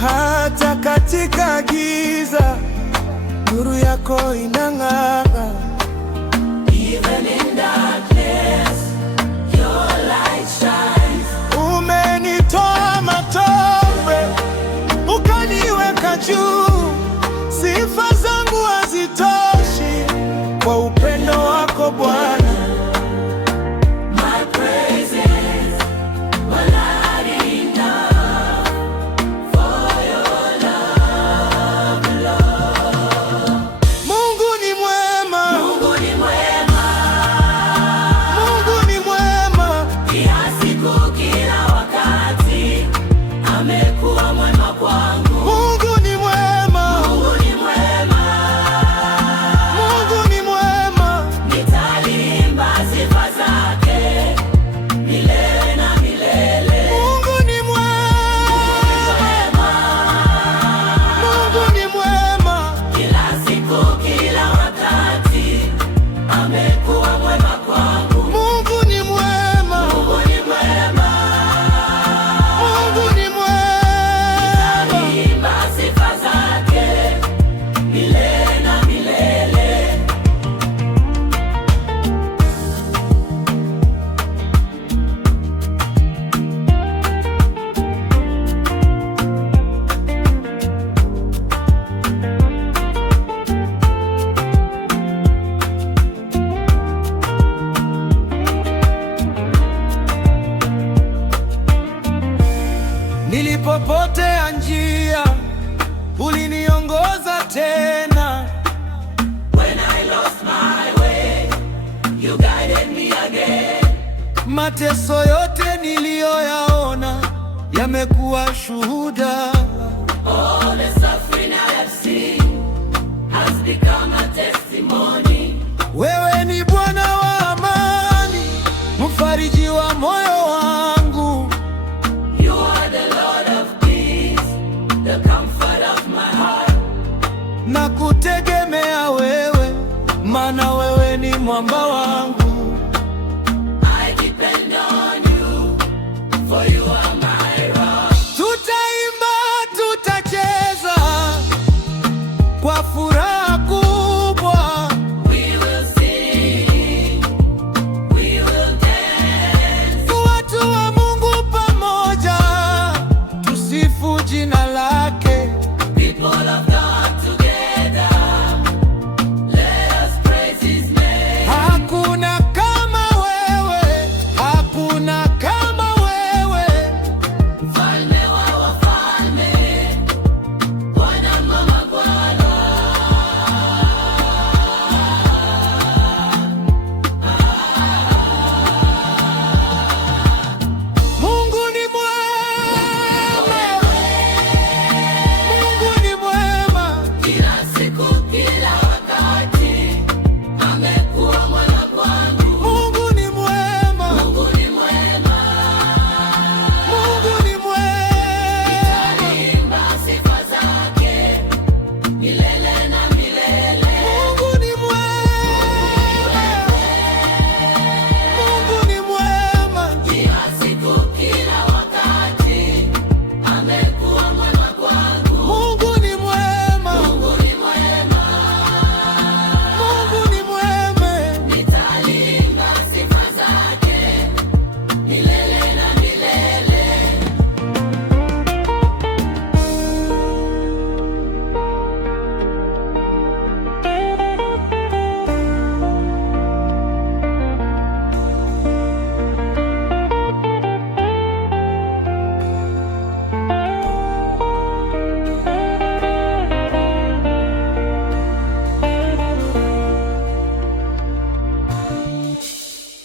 Hata katika giza nuru yako inang'aa. Even in darkness, your light shines. Umenitoa matope ukaniweka juu, sifa zangu hazitoshi kwa upendo wako Bwana. Nilipopotea njia, uliniongoza tena. When I lost my way, you guided me again. Mateso yote niliyoyaona yamekuwa shuhuda. All the suffering I have seen has become a testimony. Wewe ni